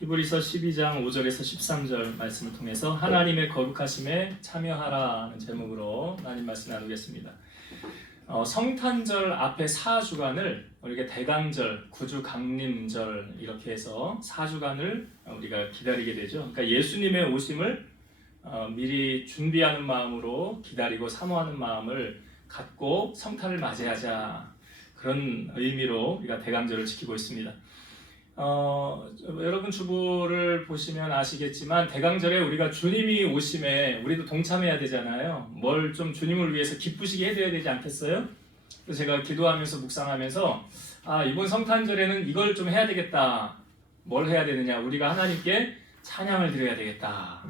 히브리서 12장 5절에서 13절 말씀을 통해서 하나님의 거룩하심에 참여하라는 제목으로 하나님 말씀 나누겠습니다. 성탄절 앞에 4주간을 우리가 대강절, 구주강림절 이렇게 해서 4주간을 우리가 기다리게 되죠. 그러니까 예수님의 오심을 미리 준비하는 마음으로 기다리고 사모하는 마음을 갖고 성탄을 맞이하자, 그런 의미로 우리가 대강절을 지키고 있습니다. 여러분 주보를 보시면 아시겠지만 대강절에 우리가 주님이 오심에 우리도 동참해야 되잖아요. 뭘 좀 주님을 위해서 기쁘시게 해드려야 되지 않겠어요? 그래서 제가 기도하면서 묵상하면서 이번 성탄절에는 이걸 좀 해야 되겠다. 뭘 해야 되느냐? 우리가 하나님께 찬양을 드려야 되겠다.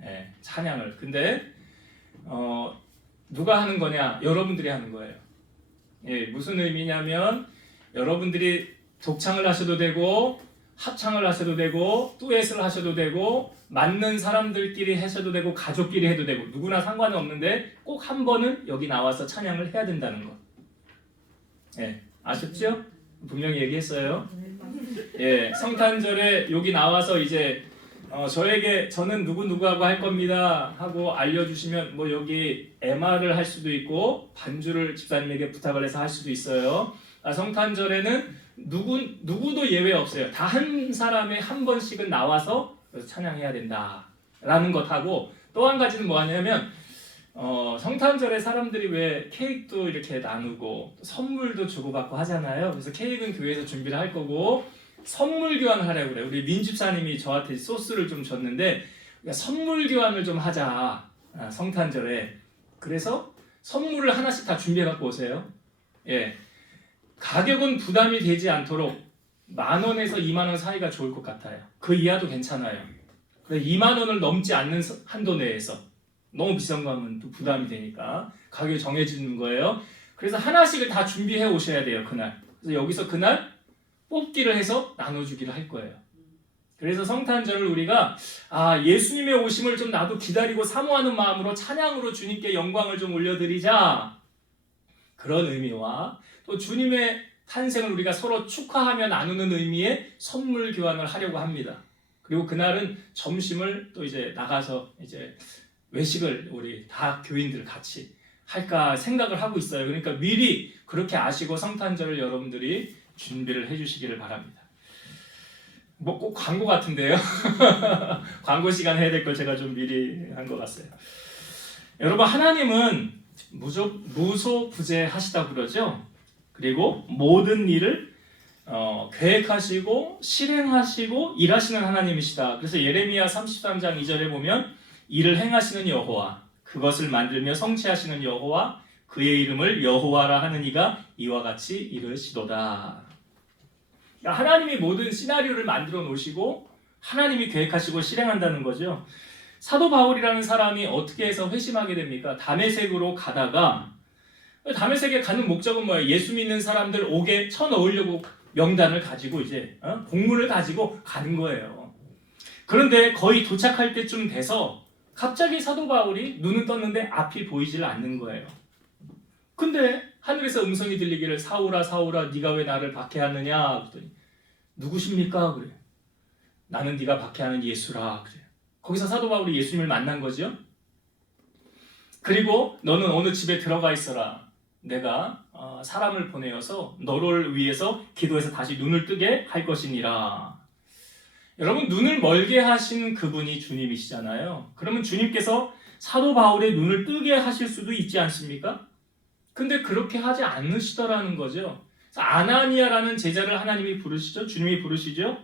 네, 찬양을. 근데 누가 하는 거냐? 여러분들이 하는 거예요. 예, 무슨 의미냐면 여러분들이 독창을 하셔도 되고 합창을 하셔도 되고 듀엣을 하셔도 되고 맞는 사람들끼리 하셔도 되고 가족끼리 해도 되고 누구나 상관은 없는데 꼭 한 번은 여기 나와서 찬양을 해야 된다는 거. 예, 아셨죠? 분명히 얘기했어요. 예, 성탄절에 여기 나와서 이제 저는 누구하고 할 겁니다 하고 알려주시면 뭐 여기 MR을 할 수도 있고 반주를 집사님에게 부탁을 해서 할 수도 있어요. 성탄절에는 누구도 예외 없어요. 다 한 사람에 한 번씩은 나와서 찬양해야 된다라는 것하고, 또 한 가지는 뭐 하냐면 성탄절에 사람들이 왜 케이크도 이렇게 나누고 선물도 주고받고 하잖아요. 그래서 케이크는 교회에서 준비를 할 거고 선물 교환을 하려고 그래요. 우리 민집사님이 저한테 소스를 좀 줬는데 선물 교환을 좀 하자, 성탄절에. 그래서 선물을 하나씩 다 준비해 갖고 오세요. 예. 가격은 부담이 되지 않도록 10,000원에서 20,000원 사이가 좋을 것 같아요. 그 이하도 괜찮아요. 20,000원을 넘지 않는 한도 내에서. 너무 비싼 거 하면 또 부담이 되니까 가격이 정해지는 거예요. 그래서 하나씩을 다 준비해 오셔야 돼요, 그날. 그래서 여기서 그날 뽑기를 해서 나눠주기를 할 거예요. 그래서 성탄절을 우리가 예수님의 오심을 좀 나도 기다리고 사모하는 마음으로 찬양으로 주님께 영광을 좀 올려드리자, 그런 의미와 또 주님의 탄생을 우리가 서로 축하하며 나누는 의미의 선물 교환을 하려고 합니다. 그리고 그날은 점심을 또 이제 나가서 이제 외식을 우리 다 교인들 같이 할까 생각을 하고 있어요. 그러니까 미리 그렇게 아시고 성탄절을 여러분들이 준비를 해주시기를 바랍니다. 뭐 꼭 광고 같은데요. 광고 시간 해야 될 걸 제가 좀 미리 한 것 같아요. 여러분, 하나님은 무소부재하시다고 그러죠. 그리고 모든 일을 계획하시고 실행하시고 일하시는 하나님이시다. 그래서 예레미야 33장 2절에 보면 일을 행하시는 여호와, 그것을 만들며 성취하시는 여호와, 그의 이름을 여호와라 하는 이가 이와 같이 이르시도다. 그러니까 하나님이 모든 시나리오를 만들어 놓으시고 하나님이 계획하시고 실행한다는 거죠. 사도 바울이라는 사람이 어떻게 해서 회심하게 됩니까? 다메섹으로 가다가, 다메섹에 가는 목적은 뭐예요? 예수 믿는 사람들 옥에 쳐넣으려고 명단을 가지고 이제 공문을 가지고 가는 거예요. 그런데 거의 도착할 때쯤 돼서 갑자기 사도 바울이 눈을 떴는데 앞이 보이질 않는 거예요. 근데 하늘에서 음성이 들리기를 사울아 사울아 네가 왜 나를 박해하느냐 그랬더니 누구십니까? 그래요. 나는 네가 박해하는 예수라. 그래요. 거기서 사도 바울이 예수님을 만난 거죠. 그리고 너는 어느 집에 들어가 있어라. 내가 사람을 보내어서 너를 위해서 기도해서 다시 눈을 뜨게 할 것이니라. 여러분, 눈을 멀게 하신 그분이 주님이시잖아요. 그러면 주님께서 사도 바울의 눈을 뜨게 하실 수도 있지 않습니까? 근데 그렇게 하지 않으시더라는 거죠. 아나니아라는 제자를 하나님이 부르시죠. 주님이 부르시죠.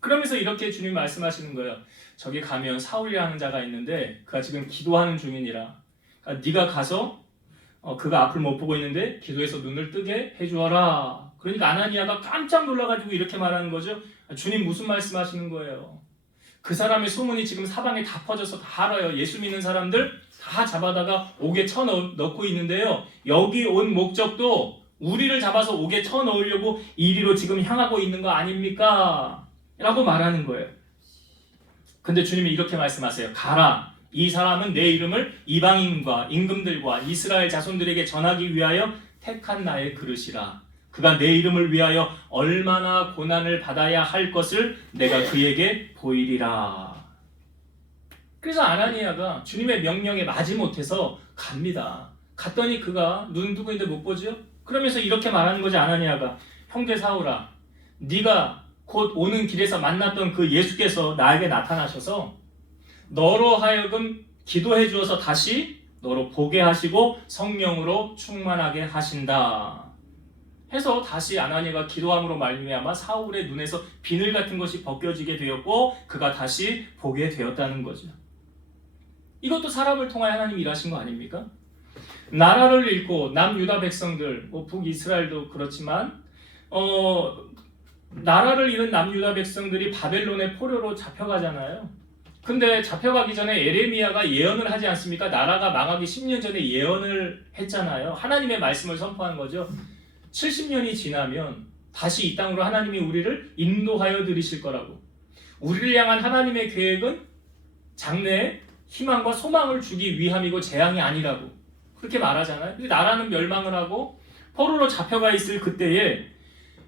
그러면서 이렇게 주님 말씀하시는 거예요. 저기 가면 사울이라는 자가 있는데 그가 지금 기도하는 중이니라. 그러니까 네가 가서 그가 앞을 못 보고 있는데 기도해서 눈을 뜨게 해주어라. 그러니까 아나니아가 깜짝 놀라가지고 이렇게 말하는 거죠. 주님 무슨 말씀하시는 거예요? 그 사람의 소문이 지금 사방에 다 퍼져서 다 알아요. 예수 믿는 사람들 다 잡아다가 옥에 쳐넣고 있는데요. 여기 온 목적도 우리를 잡아서 옥에 쳐넣으려고 이리로 지금 향하고 있는 거 아닙니까? 라고 말하는 거예요. 근데 주님이 이렇게 말씀하세요. 가라. 이 사람은 내 이름을 이방인과 임금들과 이스라엘 자손들에게 전하기 위하여 택한 나의 그릇이라. 그가 내 이름을 위하여 얼마나 고난을 받아야 할 것을 내가 그에게 보이리라. 그래서 아나니아가 주님의 명령에 마지못해서 갑니다. 갔더니 그가 눈 뜨고 있는데 못 보죠? 그러면서 이렇게 말하는 거지. 아나니아가 형제 사울아, 네가 곧 오는 길에서 만났던 그 예수께서 나에게 나타나셔서 너로 하여금 기도해 주어서 다시 너로 보게 하시고 성령으로 충만하게 하신다 해서 다시 아나니아가 기도함으로 말미암아 사울의 눈에서 비늘 같은 것이 벗겨지게 되었고 그가 다시 보게 되었다는 거죠. 이것도 사람을 통하여 하나님이 일하신 거 아닙니까? 나라를 잃고 남유다 백성들, 북이스라엘도 그렇지만 나라를 잃은 남유다 백성들이 바벨론의 포로로 잡혀가잖아요. 근데 잡혀가기 전에 에레미야가 예언을 하지 않습니까? 나라가 망하기 10년 전에 예언을 했잖아요. 하나님의 말씀을 선포한 거죠. 70년이 지나면 다시 이 땅으로 하나님이 우리를 인도하여 들이실 거라고. 우리를 향한 하나님의 계획은 장래에 희망과 소망을 주기 위함이고 재앙이 아니라고 그렇게 말하잖아요. 근데 나라는 멸망을 하고 포로로 잡혀가 있을 그때에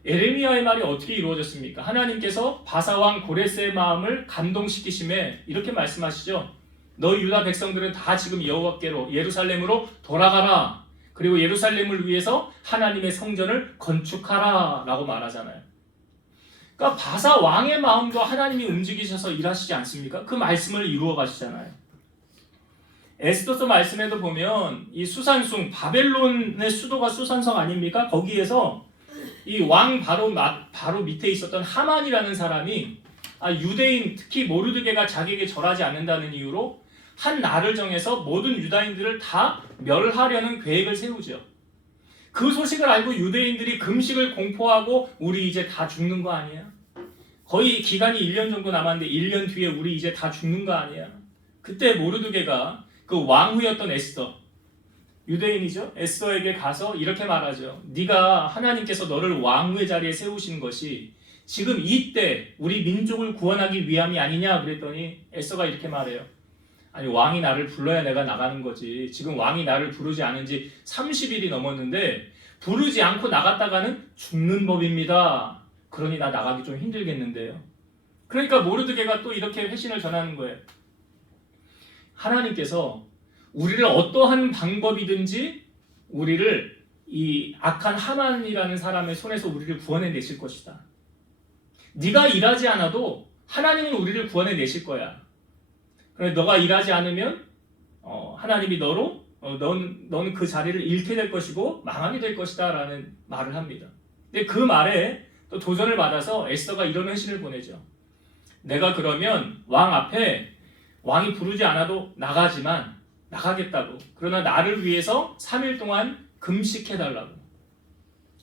에레미야의 말이 어떻게 이루어졌습니까? 하나님께서 바사왕 고레스의 마음을 감동시키심에 이렇게 말씀하시죠. 너 유다 백성들은 다 지금 여호와께로 예루살렘으로 돌아가라. 그리고 예루살렘을 위해서 하나님의 성전을 건축하라 라고 말하잖아요. 그러니까 바사왕의 마음도 하나님이 움직이셔서 일하시지 않습니까? 그 말씀을 이루어 가시잖아요. 에스더서 말씀에도 보면 이 수산숭, 바벨론의 수도가 수산성 아닙니까? 거기에서 이 왕 바로 밑에 있었던 하만이라는 사람이 유대인 특히 모르드게가 자기에게 절하지 않는다는 이유로 한 날을 정해서 모든 유다인들을 다 멸하려는 계획을 세우죠. 그 소식을 알고 유대인들이 금식을 공포하고 우리 이제 다 죽는 거 아니야? 거의 기간이 1년 정도 남았는데 1년 뒤에 우리 이제 다 죽는 거 아니야? 그때 모르드게가 그 왕후였던 에스더, 유대인이죠. 에스더에게 가서 이렇게 말하죠. 네가 하나님께서 너를 왕후의 자리에 세우신 것이 지금 이때 우리 민족을 구원하기 위함이 아니냐 그랬더니 에스더가 이렇게 말해요. 아니 왕이 나를 불러야 내가 나가는 거지. 지금 왕이 나를 부르지 않은 지 30일이 넘었는데 부르지 않고 나갔다가는 죽는 법입니다. 그러니 나 나가기 좀 힘들겠는데요. 그러니까 모르드게가 또 이렇게 회신을 전하는 거예요. 하나님께서 우리를 어떠한 방법이든지 우리를 이 악한 하만이라는 사람의 손에서 우리를 구원해 내실 것이다. 네가 일하지 않아도 하나님은 우리를 구원해 내실 거야. 그래 너가 일하지 않으면 하나님이 너는 그 자리를 잃게 될 것이고 망하게 될 것이다 라는 말을 합니다. 근데 그 말에 또 도전을 받아서 에스더가 이런 회신을 보내죠. 내가 그러면 왕 앞에 왕이 부르지 않아도 나가겠다고. 그러나 나를 위해서 3일 동안 금식해달라고.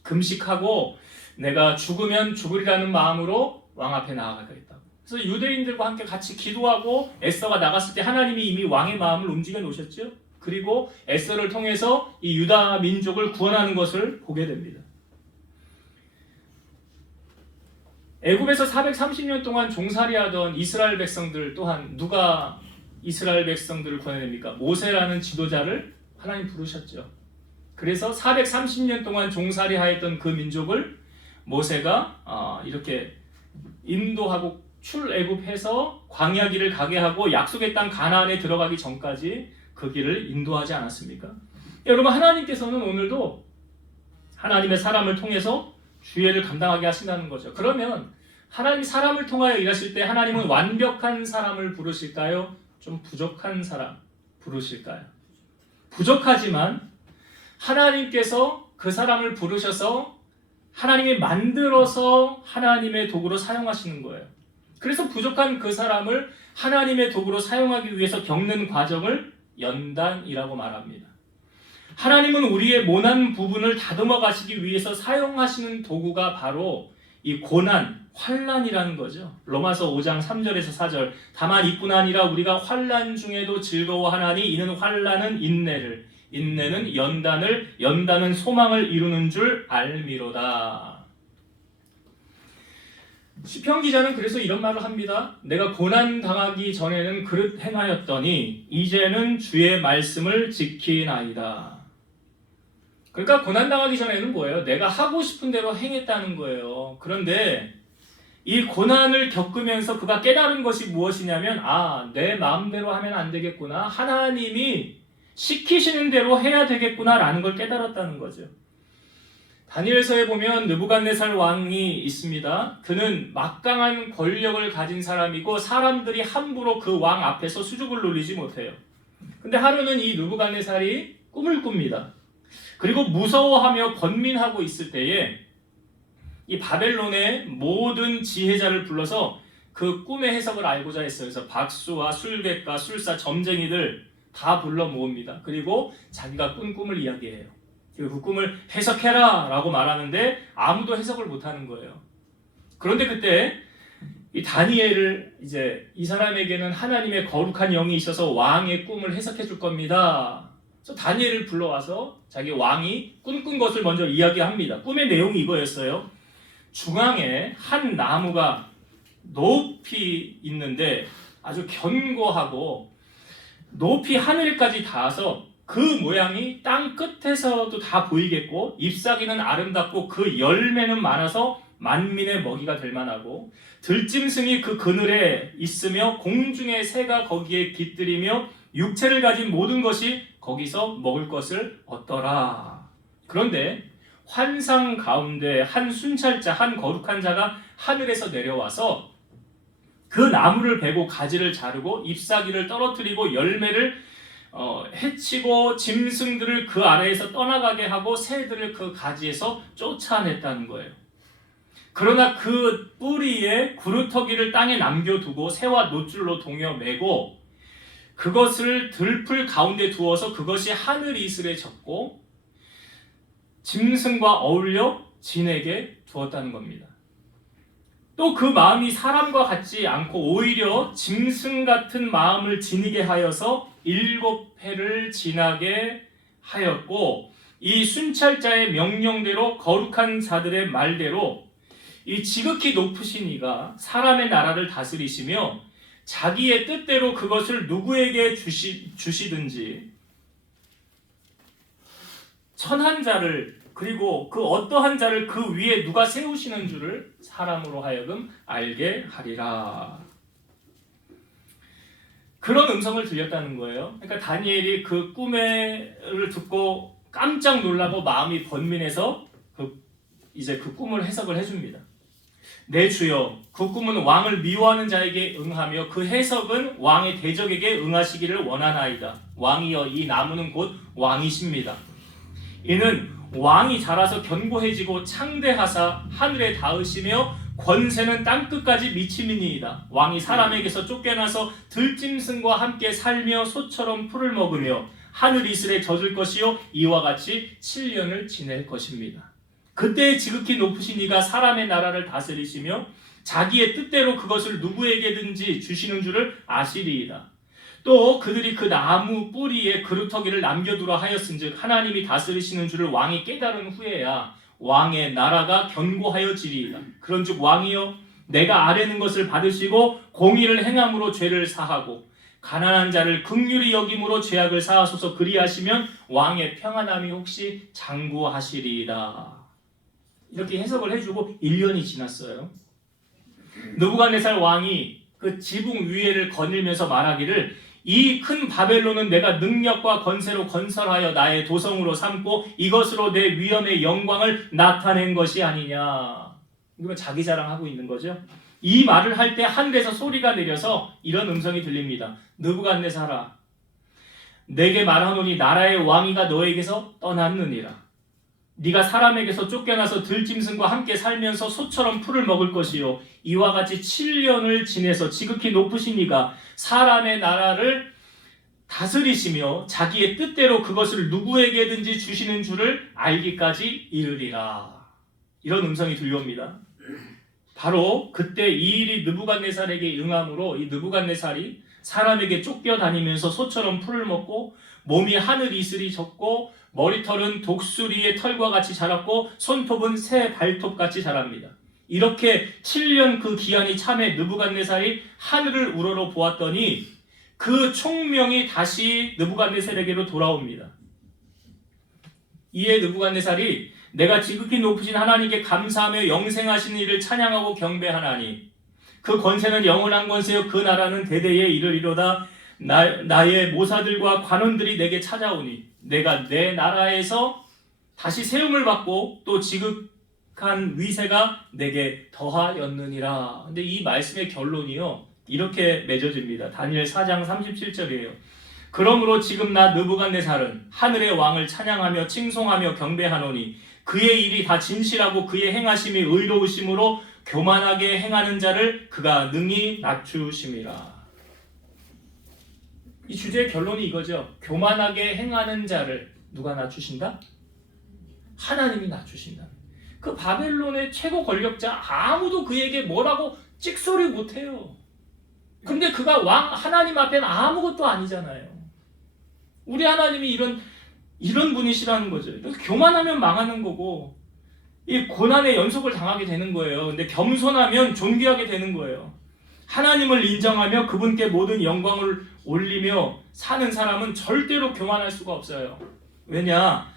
금식하고 내가 죽으면 죽으리라는 마음으로 왕 앞에 나아가겠다고. 그래서 유대인들과 함께 같이 기도하고 에스더가 나갔을 때 하나님이 이미 왕의 마음을 움직여 놓으셨죠. 그리고 에스더를 통해서 이 유다 민족을 구원하는 것을 보게 됩니다. 애굽에서 430년 동안 종살이하던 이스라엘 백성들 또한 누가 이스라엘 백성들을 구원해냅니까? 모세라는 지도자를 하나님 부르셨죠. 그래서 430년 동안 종살이하였던 그 민족을 모세가 이렇게 인도하고 출애굽해서 광야 길을 가게 하고 약속의 땅 가나안에 들어가기 전까지 그 길을 인도하지 않았습니까? 여러분 하나님께서는 오늘도 하나님의 사람을 통해서 주의를 감당하게 하신다는 거죠. 그러면 하나님이 사람을 통하여 일하실 때 하나님은 완벽한 사람을 부르실까요? 좀 부족한 사람 부르실까요? 부족하지만 하나님께서 그 사람을 부르셔서 하나님이 만들어서 하나님의 도구로 사용하시는 거예요. 그래서 부족한 그 사람을 하나님의 도구로 사용하기 위해서 겪는 과정을 연단이라고 말합니다. 하나님은 우리의 모난 부분을 다듬어 가시기 위해서 사용하시는 도구가 바로 이 고난, 환난이라는 거죠. 로마서 5장 3절에서 4절 다만 이뿐 아니라 우리가 환난 중에도 즐거워하나니 이는 환난은 인내를 인내는 연단을 연단은 소망을 이루는 줄 알미로다. 시편 기자는 그래서 이런 말을 합니다. 내가 고난 당하기 전에는 그릇 행하였더니 이제는 주의 말씀을 지키나이다. 그러니까 고난당하기 전에는 뭐예요? 내가 하고 싶은 대로 행했다는 거예요. 그런데 이 고난을 겪으면서 그가 깨달은 것이 무엇이냐면, 내 마음대로 하면 안 되겠구나. 하나님이 시키시는 대로 해야 되겠구나라는 걸 깨달았다는 거죠. 다니엘서에 보면 느부갓네살 왕이 있습니다. 그는 막강한 권력을 가진 사람이고 사람들이 함부로 그 왕 앞에서 수줍을 놀리지 못해요. 근데 하루는 이 느부갓네살이 꿈을 꿉니다. 그리고 무서워하며 번민하고 있을 때에 이 바벨론의 모든 지혜자를 불러서 그 꿈의 해석을 알고자 했어요. 그래서 박수와 술객과 술사, 점쟁이들 다 불러 모읍니다. 그리고 자기가 꾼 꿈을 이야기해요. 그 꿈을 해석해라 라고 말하는데 아무도 해석을 못하는 거예요. 그런데 그때 이 다니엘을 이제 이 사람에게는 하나님의 거룩한 영이 있어서 왕의 꿈을 해석해 줄 겁니다. 그래서 다니엘을 불러와서 자기 왕이 꿈꾼 것을 먼저 이야기합니다. 꿈의 내용이 이거였어요. 중앙에 한 나무가 높이 있는데 아주 견고하고 높이 하늘까지 닿아서 그 모양이 땅 끝에서도 다 보이겠고 잎사귀는 아름답고 그 열매는 많아서 만민의 먹이가 될 만하고 들짐승이 그 그늘에 있으며 공중의 새가 거기에 깃들이며 육체를 가진 모든 것이 거기서 먹을 것을 얻더라. 그런데 환상 가운데 한 순찰자, 한 거룩한 자가 하늘에서 내려와서 그 나무를 베고 가지를 자르고 잎사귀를 떨어뜨리고 열매를 해치고 짐승들을 그 아래에서 떠나가게 하고 새들을 그 가지에서 쫓아냈다는 거예요. 그러나 그 뿌리에 구루터기를 땅에 남겨두고 새와 노줄로 동여 매고 그것을 들풀 가운데 두어서 그것이 하늘 이슬에 젖고 짐승과 어울려 진에게 두었다는 겁니다. 또 그 마음이 사람과 같지 않고 오히려 짐승 같은 마음을 지니게 하여서 7회를 지나게 하였고 이 순찰자의 명령대로 거룩한 자들의 말대로 이 지극히 높으신 이가 사람의 나라를 다스리시며 자기의 뜻대로 그것을 누구에게 주시든지 천한 자를 그리고 그 어떠한 자를 그 위에 누가 세우시는 줄을 사람으로 하여금 알게 하리라. 그런 음성을 들렸다는 거예요. 그러니까 다니엘이 그 꿈을 듣고 깜짝 놀라고 마음이 번민해서 이제 그 꿈을 해석을 해줍니다. 내 주여, 그 꿈은 왕을 미워하는 자에게 응하며 그 해석은 왕의 대적에게 응하시기를 원하나이다. 왕이여, 이 나무는 곧 왕이십니다. 이는 왕이 자라서 견고해지고 창대하사 하늘에 닿으시며 권세는 땅끝까지 미침이니이다. 왕이 사람에게서 쫓겨나서 들짐승과 함께 살며 소처럼 풀을 먹으며 하늘 이슬에 젖을 것이요 이와 같이 7년을 지낼 것입니다. 그때 지극히 높으신 이가 사람의 나라를 다스리시며 자기의 뜻대로 그것을 누구에게든지 주시는 줄을 아시리이다. 또 그들이 그 나무 뿌리에 그루터기를 남겨두라 하였은즉 하나님이 다스리시는 줄을 왕이 깨달은 후에야 왕의 나라가 견고하여지리이다. 그런즉 왕이여, 내가 아뢰는 것을 받으시고 공의를 행함으로 죄를 사하고 가난한 자를 긍휼히 여김으로 죄악을 사하소서. 그리하시면 왕의 평안함이 혹시 장구하시리이다. 이렇게 해석을 해주고 1년이 지났어요. 느부갓네살 왕이 그 지붕 위에를 거닐면서 말하기를 이 큰 바벨론은 내가 능력과 권세로 건설하여 나의 도성으로 삼고 이것으로 내 위엄의 영광을 나타낸 것이 아니냐. 이거 자기 자랑하고 있는 거죠. 이 말을 할 때 하늘에서 소리가 내려서 이런 음성이 들립니다. 느부갓네살아, 내게 말하노니 나라의 왕위가 너에게서 떠났느니라. 네가 사람에게서 쫓겨나서 들짐승과 함께 살면서 소처럼 풀을 먹을 것이요 이와 같이 7년을 지내서 지극히 높으신 이가 사람의 나라를 다스리시며 자기의 뜻대로 그것을 누구에게든지 주시는 줄을 알기까지 이르리라. 이런 음성이 들려옵니다. 바로 그때 이 일이 느부갓네살에게 응함으로 이 느부갓네살이 사람에게 쫓겨다니면서 소처럼 풀을 먹고 몸이 하늘 이슬이 젖고 머리털은 독수리의 털과 같이 자랐고 손톱은 새 발톱같이 자랍니다. 이렇게 7년 그 기한이 참에 느부갓네살이 하늘을 우러러 보았더니 그 총명이 다시 느부갓네살에게로 돌아옵니다. 이에 느부갓네살이 내가 지극히 높으신 하나님께 감사하며 영생하신 이를 찬양하고 경배하나니 그 권세는 영원한 권세요 그 나라는 대대에 이르리로다. 나의 모사들과 관원들이 내게 찾아오니 내가 내 나라에서 다시 세움을 받고 또 지극한 위세가 내게 더하였느니라. 근데 이 말씀의 결론이요 이렇게 맺어집니다. 다니엘 4장 37절이에요. 그러므로 지금 나 느부갓네살은 하늘의 왕을 찬양하며 칭송하며 경배하노니 그의 일이 다 진실하고 그의 행하심이 의로우심으로 교만하게 행하는 자를 그가 능히 낮추심이라. 이 주제의 결론이 이거죠. 교만하게 행하는 자를 누가 낮추신다? 하나님이 낮추신다. 그 바벨론의 최고 권력자 아무도 그에게 뭐라고 찍소리 못해요. 근데 그가 왕 하나님 앞에는 아무것도 아니잖아요. 우리 하나님이 이런 분이시라는 거죠. 교만하면 망하는 거고 이 고난의 연속을 당하게 되는 거예요. 근데 겸손하면 존귀하게 되는 거예요. 하나님을 인정하며 그분께 모든 영광을 올리며 사는 사람은 절대로 교만할 수가 없어요. 왜냐?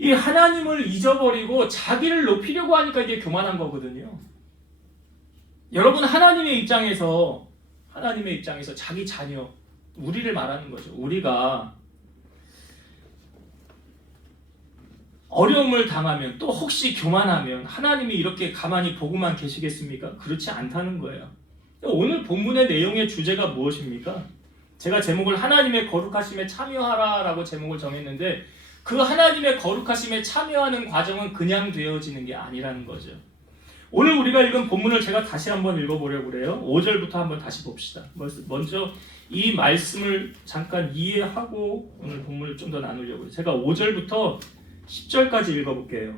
이 하나님을 잊어버리고 자기를 높이려고 하니까 이게 교만한 거거든요. 여러분 하나님의 입장에서 자기 자녀, 우리를 말하는 거죠. 우리가 어려움을 당하면 또 혹시 교만하면 하나님이 이렇게 가만히 보고만 계시겠습니까? 그렇지 않다는 거예요. 오늘 본문의 내용의 주제가 무엇입니까? 제가 제목을 하나님의 거룩하심에 참여하라라고 제목을 정했는데 그 하나님의 거룩하심에 참여하는 과정은 그냥 되어지는 게 아니라는 거죠. 오늘 우리가 읽은 본문을 제가 다시 한번 읽어보려고 그래요. 5절부터 한번 다시 봅시다. 먼저 이 말씀을 잠깐 이해하고 오늘 본문을 좀 더 나누려고 해요. 제가 5절부터 10절까지 읽어볼게요.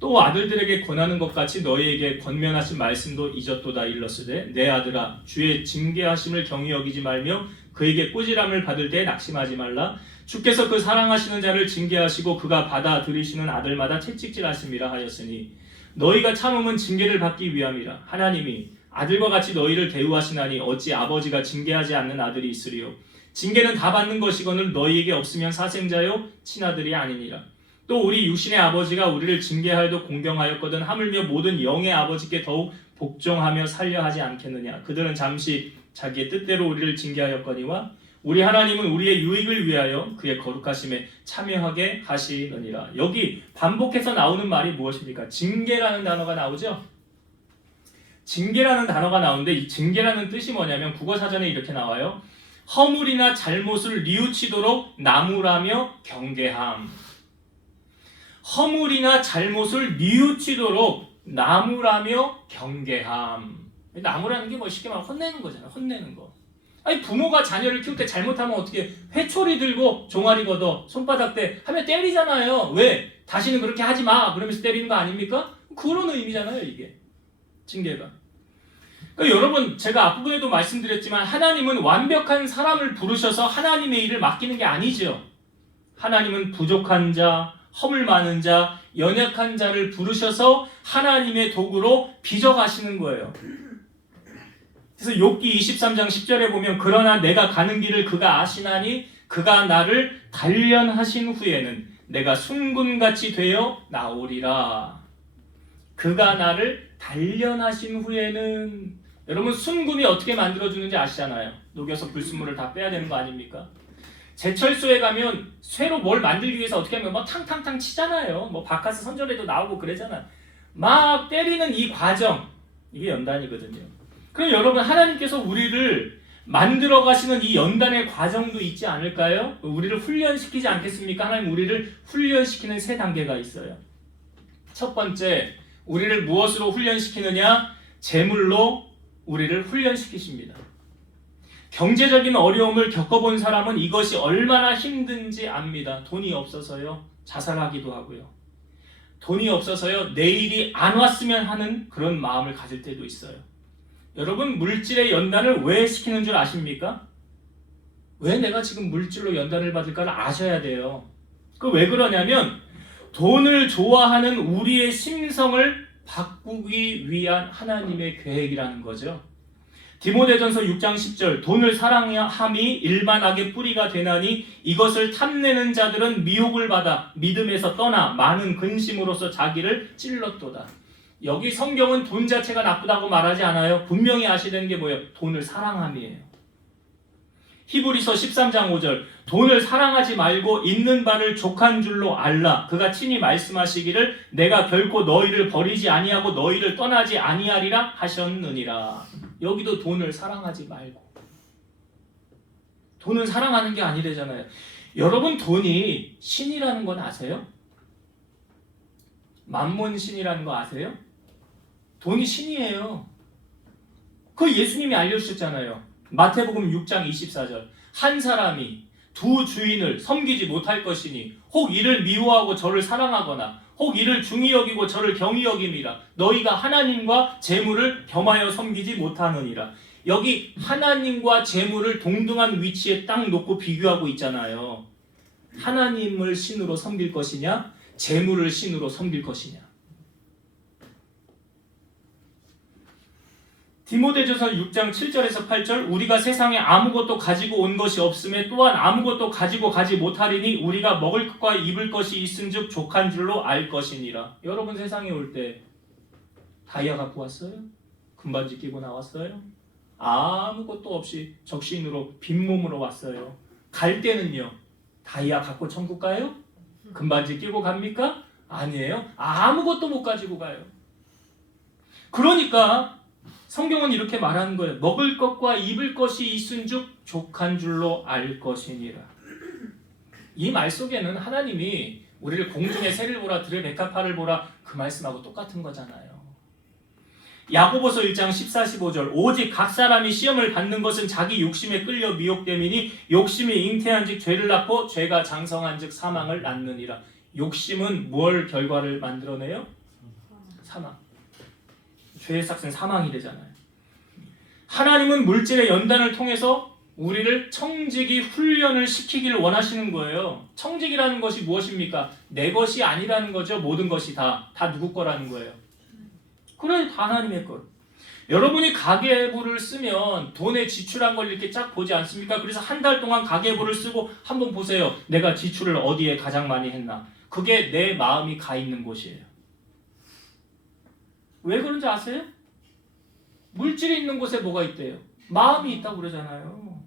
또 아들들에게 권하는 것 같이 너희에게 권면하신 말씀도 잊었도다 일렀으되 내 아들아 주의 징계하심을 경히 여기지 말며 그에게 꾸지람을 받을 때 낙심하지 말라. 주께서 그 사랑하시는 자를 징계하시고 그가 받아들이시는 아들마다 채찍질하심이라 하였으니 너희가 참음은 징계를 받기 위함이라. 하나님이 아들과 같이 너희를 대우하시나니 어찌 아버지가 징계하지 않는 아들이 있으리요. 징계는 다 받는 것이거늘 너희에게 없으면 사생자요 친아들이 아니니라. 또 우리 육신의 아버지가 우리를 징계하여도 공경하였거든 하물며 모든 영의 아버지께 더욱 복종하며 살려 하지 않겠느냐. 그들은 잠시 자기의 뜻대로 우리를 징계하였거니와 우리 하나님은 우리의 유익을 위하여 그의 거룩하심에 참여하게 하시느니라. 여기 반복해서 나오는 말이 무엇입니까? 징계라는 단어가 나오죠. 징계라는 단어가 나오는데 이 징계라는 뜻이 뭐냐면 국어사전에 이렇게 나와요. 허물이나 잘못을 뉘우치도록 나무라며 경계함. 허물이나 잘못을 뉘우치도록 나무라며 경계함. 나무라는 게 뭐 쉽게 말하면 혼내는 거잖아요. 혼내는 거. 아니 부모가 자녀를 키울 때 잘못하면 어떻게 회초리 들고 종아리 걷어 손바닥 대 하면 때리잖아요. 왜? 다시는 그렇게 하지 마 그러면서 때리는 거 아닙니까? 그런 의미잖아요. 이게 징계가. 그러니까 여러분 제가 앞부분에도 말씀드렸지만 하나님은 완벽한 사람을 부르셔서 하나님의 일을 맡기는 게 아니죠. 하나님은 부족한 자, 허물 많은 자, 연약한 자를 부르셔서 하나님의 도구로 빚어가시는 거예요. 그래서 욥기 23장 10절에 보면 그러나 내가 가는 길을 그가 아시나니 그가 나를 단련하신 후에는 내가 순금같이 되어 나오리라. 그가 나를 단련하신 후에는 여러분 순금이 어떻게 만들어주는지 아시잖아요. 녹여서 불순물을 다 빼야 되는 거 아닙니까? 제철소에 가면 쇠로 뭘 만들기 위해서 어떻게 하면 막 탕탕탕 치잖아요. 뭐 바카스 선전에도 나오고 그러잖아. 막 때리는 이 과정 이게 연단이거든요. 그럼 여러분 하나님께서 우리를 만들어 가시는 이 연단의 과정도 있지 않을까요? 우리를 훈련시키지 않겠습니까? 하나님 우리를 훈련시키는 세 단계가 있어요. 첫 번째, 우리를 무엇으로 훈련시키느냐? 재물로 우리를 훈련시키십니다. 경제적인 어려움을 겪어본 사람은 이것이 얼마나 힘든지 압니다. 돈이 없어서요. 자살하기도 하고요. 돈이 없어서요. 내일이 안 왔으면 하는 그런 마음을 가질 때도 있어요. 여러분 물질의 연단을 왜 시키는 줄 아십니까? 왜 내가 지금 물질로 연단을 받을까를 아셔야 돼요. 그 왜 그러냐면 돈을 좋아하는 우리의 심성을 바꾸기 위한 하나님의 계획이라는 거죠. 디모데전서 6장 10절 돈을 사랑함이 일만하게 뿌리가 되나니 이것을 탐내는 자들은 미혹을 받아 믿음에서 떠나 많은 근심으로써 자기를 찔렀도다. 여기 성경은 돈 자체가 나쁘다고 말하지 않아요. 분명히 아셔야 되는 게 뭐예요? 돈을 사랑함이에요. 히브리서 13장 5절 돈을 사랑하지 말고 있는 바를 족한 줄로 알라. 그가 친히 말씀하시기를 내가 결코 너희를 버리지 아니하고 너희를 떠나지 아니하리라 하셨느니라. 여기도 돈을 사랑하지 말고. 돈은 사랑하는 게 아니래잖아요. 여러분 돈이 신이라는 건 아세요? 만몬 신이라는 거 아세요? 돈이 신이에요. 그거 예수님이 알려주셨잖아요. 마태복음 6장 24절 한 사람이 두 주인을 섬기지 못할 것이니 혹 이를 미워하고 저를 사랑하거나 혹 이를 중히 여기고 저를 경히 여김이라. 너희가 하나님과 재물을 겸하여 섬기지 못하느니라. 여기 하나님과 재물을 동등한 위치에 딱 놓고 비교하고 있잖아요. 하나님을 신으로 섬길 것이냐 재물을 신으로 섬길 것이냐. 디모데전서 6장 7절에서 8절 우리가 세상에 아무것도 가지고 온 것이 없음에 또한 아무것도 가지고 가지 못하리니 우리가 먹을 것과 입을 것이 있은즉 족한 줄로 알 것이니라. 여러분 세상에 올 때 다이아 갖고 왔어요? 금반지 끼고 나왔어요? 아무것도 없이 적신으로 빈몸으로 왔어요. 갈 때는요 다이아 갖고 천국 가요? 금반지 끼고 갑니까? 아니에요. 아무것도 못 가지고 가요. 그러니까 성경은 이렇게 말하는 거예요. 먹을 것과 입을 것이 있은즉 족한 줄로 알 것이니라. 이 말 속에는 하나님이 우리를 공중의 새를 보라 들의 백합화를 보라 그 말씀하고 똑같은 거잖아요. 야고보서 1장 14, 15절 오직 각 사람이 시험을 받는 것은 자기 욕심에 끌려 미혹됨이니 욕심이 잉태한즉 죄를 낳고 죄가 장성한즉 사망을 낳느니라. 욕심은 뭘 결과를 만들어내요? 사망. 죄의 삭은 사망이 되잖아요. 하나님은 물질의 연단을 통해서 우리를 청지기 훈련을 시키기를 원하시는 거예요. 청지기라는 것이 무엇입니까? 내 것이 아니라는 거죠. 모든 것이 다 누구 거라는 거예요. 그래, 다 하나님의 것. 여러분이 가계부를 쓰면 돈에 지출한 걸 이렇게 쫙 보지 않습니까? 그래서 한 달 동안 가계부를 쓰고 한번 보세요. 내가 지출을 어디에 가장 많이 했나? 그게 내 마음이 가 있는 곳이에요. 왜 그런지 아세요? 물질이 있는 곳에 뭐가 있대요? 마음이 있다고 그러잖아요.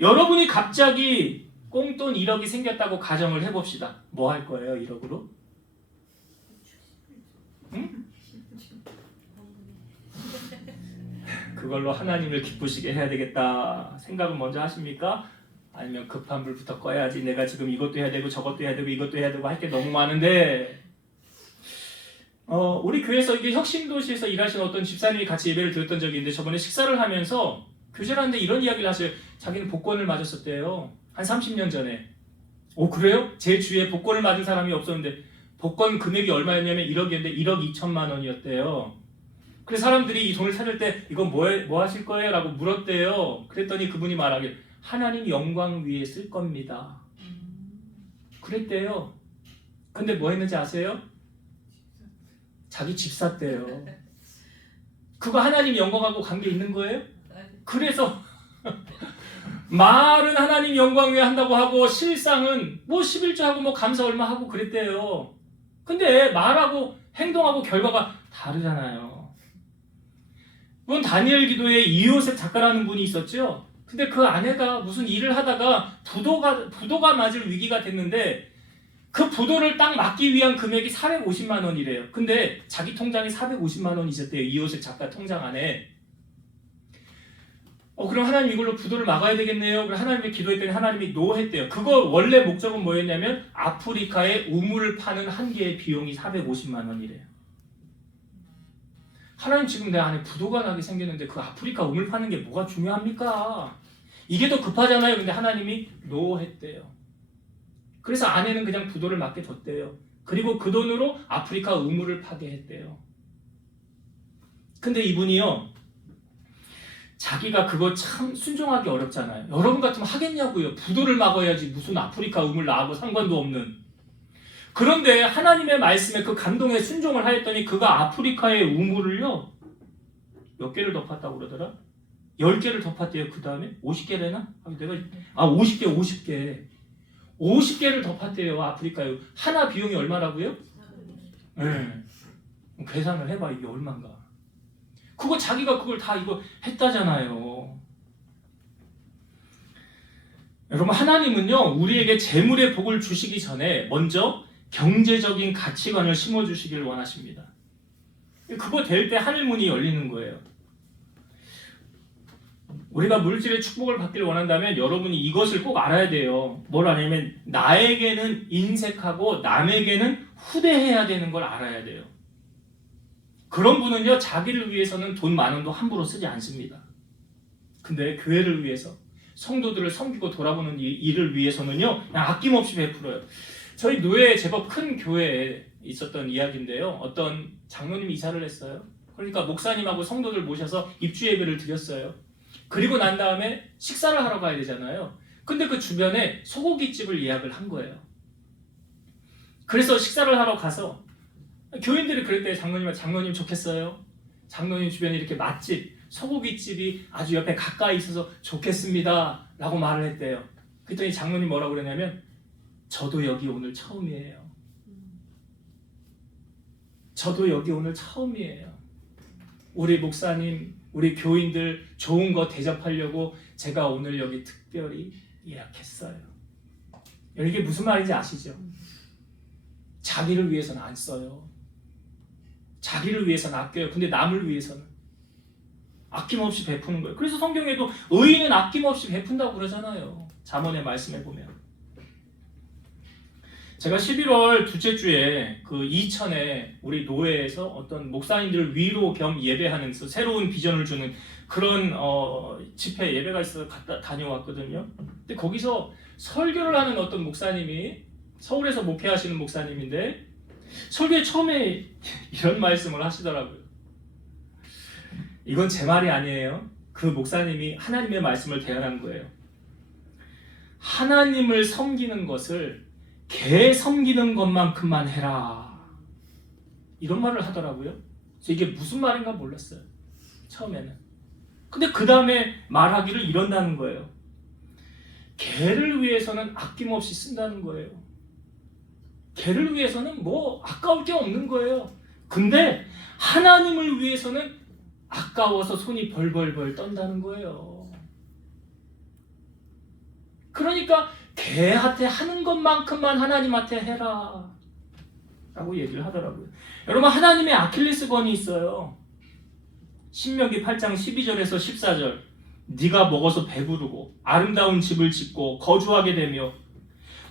여러분이 갑자기 꽁돈 1억이 생겼다고 가정을 해봅시다. 뭐 할 거예요, 1억으로? 응? 그걸로 하나님을 기쁘시게 해야 되겠다 생각은 먼저 하십니까? 아니면 급한 불부터 꺼야지 내가 지금 이것도 해야 되고 저것도 해야 되고 이것도 해야 되고 할 게 너무 많은데 우리 교회에서 이게 혁신도시에서 일하시는 어떤 집사님이 같이 예배를 드렸던 적이 있는데 저번에 식사를 하면서 교제를 하는데 이런 이야기를 하셔요. 자기는 복권을 맞았었대요. 한 30년 전에. 오 그래요? 제 주위에 복권을 맞은 사람이 없었는데 복권 금액이 얼마였냐면 1억이었는데 1억 2천만 원이었대요. 그래서 사람들이 이 돈을 찾을 때 이건 뭐 하실 거예요? 라고 물었대요. 그랬더니 그분이 말하길 하나님 영광 위에 쓸 겁니다. 그랬대요. 근데 뭐 했는지 아세요? 자기 집 샀대요. 그거 하나님 영광하고 관계 있는 거예요? 그래서 말은 하나님 영광 위에 한다고 하고 실상은 뭐 11조 하고 뭐 감사 얼마 하고 그랬대요. 근데 말하고 행동하고 결과가 다르잖아요. 그건 다니엘 기도에 이요셉 작가라는 분이 있었죠. 근데 그 아내가 무슨 일을 하다가 부도가 맞을 위기가 됐는데 그 부도를 딱 막기 위한 금액이 450만 원이래요. 근데 자기 통장에 450만 원이 있었대요. 이요셉 작가 통장 안에. 그럼 하나님 이걸로 부도를 막아야 되겠네요. 그럼 하나님께 기도했더니 하나님이 노 했대요. 그거 원래 목적은 뭐였냐면 아프리카에 우물을 파는 한 개의 비용이 450만 원이래요. 하나님 지금 내 안에 부도가 나게 생겼는데 그 아프리카 우물 파는 게 뭐가 중요합니까? 이게 더 급하잖아요. 근데 하나님이 노 했대요. 그래서 아내는 그냥 부도를 맞게 뒀대요. 그리고 그 돈으로 아프리카 우물을 파게 했대요. 근데 이분이요. 자기가 그거 참 순종하기 어렵잖아요. 여러분 같으면 하겠냐고요. 부도를 막아야지 무슨 아프리카 우물 나하고 상관도 없는. 그런데 하나님의 말씀에 그 감동에 순종을 하였더니 그가 아프리카의 우물을요. 몇 개를 덮었다고 그러더라? 10개를 덮었대요. 그 다음에 50개래나? 50개. 50개를 덮었대요. 아프리카요. 하나 비용이 얼마라고요? 네. 계산을 해봐. 이게 얼마인가. 그거 자기가 그걸 다 이거 했다잖아요. 여러분, 하나님은요, 우리에게 재물의 복을 주시기 전에 먼저 경제적인 가치관을 심어주시길 원하십니다. 그거 될 때 하늘문이 열리는 거예요. 우리가 물질의 축복을 받기를 원한다면 여러분이 이것을 꼭 알아야 돼요. 뭘 아냐면 나에게는 인색하고 남에게는 후대해야 되는 걸 알아야 돼요. 그런 분은요, 자기를 위해서는 돈 10,000원도 함부로 쓰지 않습니다. 근데 교회를 위해서, 성도들을 섬기고 돌아보는 일을 위해서는요, 그냥 아낌없이 베풀어요. 저희 노예 제법 큰 교회에 있었던 이야기인데요. 어떤 장로님이 이사를 했어요. 그러니까 목사님하고 성도들 모셔서 입주 예배를 드렸어요. 그리고 난 다음에 식사를 하러 가야 되잖아요. 근데 그 주변에 소고기집을 예약을 한 거예요. 그래서 식사를 하러 가서 교인들이 그랬대요. 장로님 좋겠어요. 장로님 주변에 이렇게 맛집, 소고기집이 아주 옆에 가까이 있어서 좋겠습니다 라고 말을 했대요. 그랬더니 장로님 뭐라고 그러냐면 저도 여기 오늘 처음이에요. 저도 여기 오늘 처음이에요. 우리 목사님, 우리 교인들 좋은 거 대접하려고 제가 오늘 여기 특별히 예약했어요. 이게 무슨 말인지 아시죠? 자기를 위해서는 안 써요. 자기를 위해서는 아껴요. 근데 남을 위해서는 아낌없이 베푸는 거예요. 그래서 성경에도 의인은 아낌없이 베푼다고 그러잖아요. 잠언의 말씀에 보면. 제가 11월 둘째 주에 그 이천에 우리 노회에서 어떤 목사님들 위로 겸 예배하는 새로운 비전을 주는 그런 집회 예배가 있어서 다녀왔거든요. 근데 거기서 설교를 하는 어떤 목사님이 서울에서 목회하시는 목사님인데 설교에 처음에 이런 말씀을 하시더라고요. 이건 제 말이 아니에요. 그 목사님이 하나님의 말씀을 대언한 거예요. 하나님을 섬기는 것을 개 섬기는 것만큼만 해라. 이런 말을 하더라고요. 그래서 이게 무슨 말인가 몰랐어요. 처음에는. 근데 그 다음에 말하기를 이런다는 거예요. 개를 위해서는 아낌없이 쓴다는 거예요. 개를 위해서는 뭐 아까울 게 없는 거예요. 근데 하나님을 위해서는 아까워서 손이 벌벌벌 떤다는 거예요. 그러니까 개한테 하는 것만큼만 하나님한테 해라 라고 얘기를 하더라고요. 여러분, 하나님의 아킬레스건이 있어요. 신명기 8장 12절에서 14절. 네가 먹어서 배부르고 아름다운 집을 짓고 거주하게 되며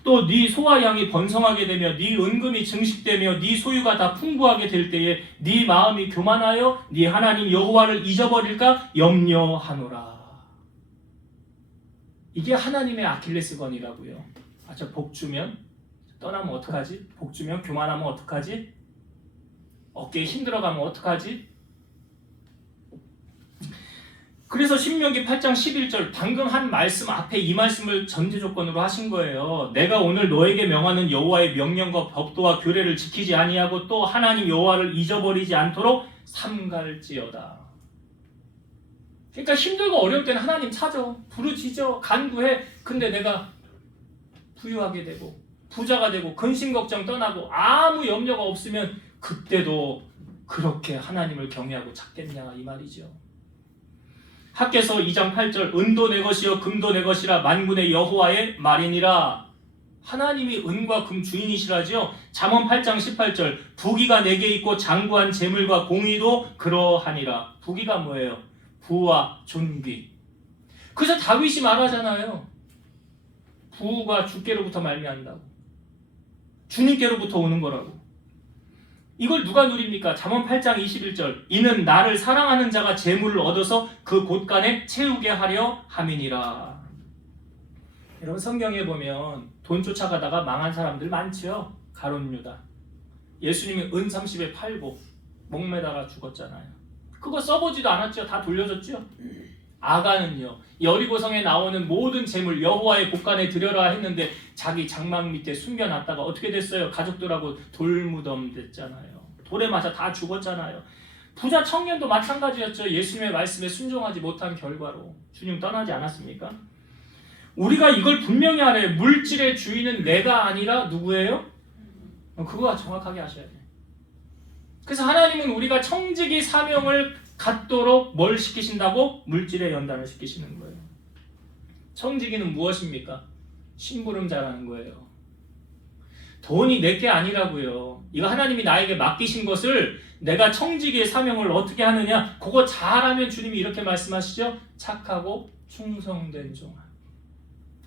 또 네 소와 양이 번성하게 되며 네 은금이 증식되며 네 소유가 다 풍부하게 될 때에 네 마음이 교만하여 네 하나님 여호와를 잊어버릴까 염려하노라. 이게 하나님의 아킬레스건이라고요. 저 복 주면 떠나면 어떡하지? 복 주면 교만하면 어떡하지? 어깨에 힘들어가면 어떡하지? 그래서 신명기 8장 11절 방금 한 말씀 앞에 이 말씀을 전제 조건으로 하신 거예요. 내가 오늘 너에게 명하는 여호와의 명령과 법도와 규례를 지키지 아니하고 또 하나님 여호와를 잊어버리지 않도록 삼갈지어다. 그러니까 힘들고 어려울 때는 하나님 찾아, 부르짖어, 간구해. 근데 내가 부유하게 되고 부자가 되고 근심 걱정 떠나고 아무 염려가 없으면 그때도 그렇게 하나님을 경외하고 찾겠냐 이 말이죠. 학개서 2장 8절 은도 내 것이요 금도 내 것이라 만군의 여호와의 말이니라. 하나님이 은과 금 주인이시라지요. 잠언 8장 18절 부귀가 내게 있고 장구한 재물과 공의도 그러하니라. 부귀가 뭐예요? 부와 존귀. 그래서 다윗이 말하잖아요. 부가 주께로부터 말미암는다고. 주님께로부터 오는 거라고. 이걸 누가 누립니까? 잠언 8장 21절 이는 나를 사랑하는 자가 재물을 얻어서 그 곳간에 채우게 하려 함이니라. 여러분, 성경에 보면 돈 쫓아가다가 망한 사람들 많죠. 가룟 유다. 예수님이 은 30에 팔고 목매다가 죽었잖아요. 그거 써보지도 않았죠. 다 돌려줬죠. 아가는요, 여리고성에 나오는 모든 재물 여호와의 곳간에 드려라 했는데 자기 장막 밑에 숨겨놨다가 어떻게 됐어요? 가족들하고 돌무덤 됐잖아요. 돌에 맞아 다 죽었잖아요. 부자 청년도 마찬가지였죠. 예수님의 말씀에 순종하지 못한 결과로 주님 떠나지 않았습니까? 우리가 이걸 분명히 알아요. 물질의 주인은 내가 아니라 누구예요? 그거 정확하게 아셔야 돼요. 그래서 하나님은 우리가 청지기 사명을 갖도록 뭘 시키신다고? 물질의 연단을 시키시는 거예요. 청지기는 무엇입니까? 심부름자라는 거예요. 돈이 내게 아니라고요. 이거 하나님이 나에게 맡기신 것을 내가 청지기의 사명을 어떻게 하느냐? 그거 잘하면 주님이 이렇게 말씀하시죠. 착하고 충성된 종아.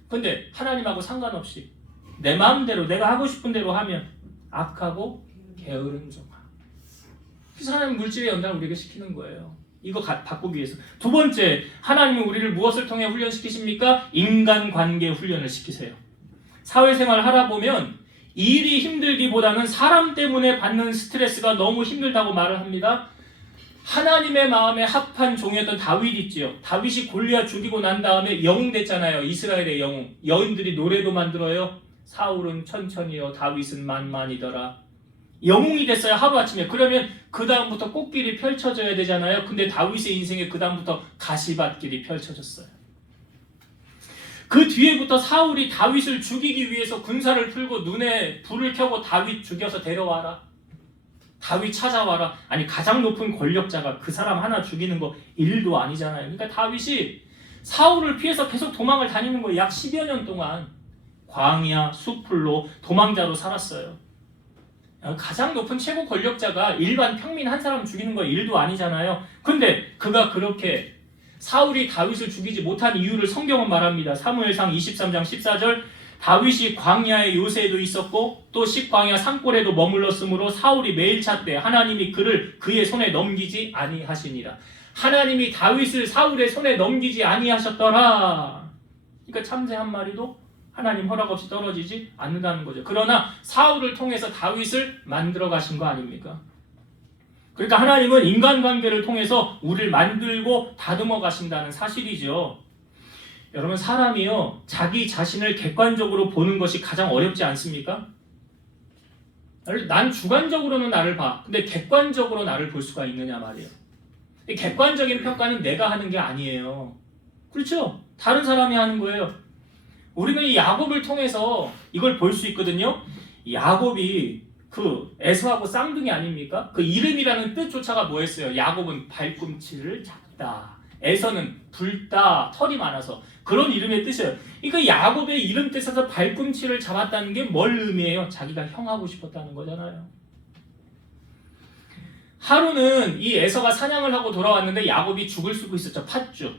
근데 하나님하고 상관없이 내 마음대로 내가 하고 싶은 대로 하면 악하고 게으른 종아. 그래서 하나님 물질의 연단을 우리에게 시키는 거예요. 이거 바꾸기 위해서. 두 번째, 하나님은 우리를 무엇을 통해 훈련시키십니까? 인간관계 훈련을 시키세요. 사회생활 하다 보면 일이 힘들기보다는 사람 때문에 받는 스트레스가 너무 힘들다고 말을 합니다. 하나님의 마음에 합한 종이었던 다윗 있지요. 다윗이 골리앗 죽이고 난 다음에 영웅 됐잖아요. 이스라엘의 영웅. 여인들이 노래도 만들어요. 사울은 천천히요, 다윗은 만만이더라. 영웅이 됐어요, 하루아침에. 그러면 그 다음부터 꽃길이 펼쳐져야 되잖아요. 근데 다윗의 인생에 그 다음부터 가시밭길이 펼쳐졌어요. 그 뒤에부터 사울이 다윗을 죽이기 위해서 군사를 풀고 눈에 불을 켜고 다윗 죽여서 데려와라. 다윗 찾아와라. 아니, 가장 높은 권력자가 그 사람 하나 죽이는 거 일도 아니잖아요. 그러니까 다윗이 사울을 피해서 계속 도망을 다니는 거예요. 약 10여 년 동안 광야, 수풀로 도망자로 살았어요. 가장 높은 최고 권력자가 일반 평민 한 사람 죽이는 거 일도 아니잖아요. 근데 그가 그렇게 사울이 다윗을 죽이지 못한 이유를 성경은 말합니다. 사무엘상 23장 14절 다윗이 광야의 요새에도 있었고 또 식광야 산골에도 머물렀으므로 사울이 매일 찾되 하나님이 그를 그의 손에 넘기지 아니하시니라. 하나님이 다윗을 사울의 손에 넘기지 아니하셨더라. 그러니까 참새 한 마리도 하나님 허락 없이 떨어지지 않는다는 거죠. 그러나 사울을 통해서 다윗을 만들어 가신 거 아닙니까? 그러니까 하나님은 인간관계를 통해서 우리를 만들고 다듬어 가신다는 사실이죠. 여러분, 사람이요, 자기 자신을 객관적으로 보는 것이 가장 어렵지 않습니까? 난 주관적으로는 나를 봐. 근데 객관적으로 나를 볼 수가 있느냐 말이에요. 이 객관적인 평가는 내가 하는 게 아니에요. 그렇죠? 다른 사람이 하는 거예요. 우리는 이 야곱을 통해서 이걸 볼 수 있거든요. 야곱이 그 에서하고 쌍둥이 아닙니까? 그 이름이라는 뜻조차가 뭐였어요? 야곱은 발꿈치를 잡다. 에서는 붉다, 털이 많아서. 그런 이름의 뜻이에요. 그러니까 야곱의 이름 뜻에서 발꿈치를 잡았다는 게 뭘 의미해요? 자기가 형하고 싶었다는 거잖아요. 하루는 이 에서가 사냥을 하고 돌아왔는데 야곱이 죽을 쓰고 있었죠. 팥죽.